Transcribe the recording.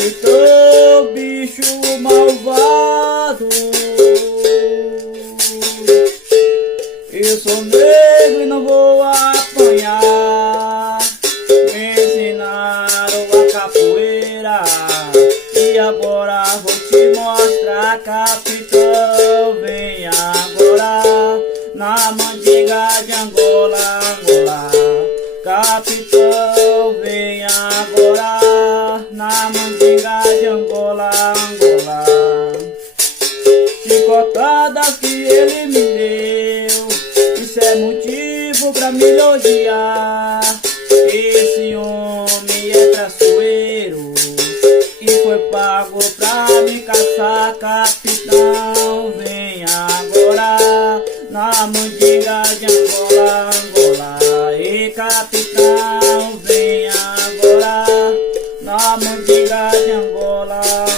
capitão, bicho malvado. Eu sou negro e não vou apanhar. Me ensinaram a capoeira e agora vou te mostrar, capitão. Vem agora na mandinga de Angola, Angola. Capitão, vem agora na mandinga de Angola, Angola. Chicotadas que ele me deu, isso é motivo pra me elogiar. Esse homem é traiçoeiro e foi pago pra me caçar. Capitão, vem agora na mandinga de Angola, Angola. E capitão, vem agora na mandinga de Angola.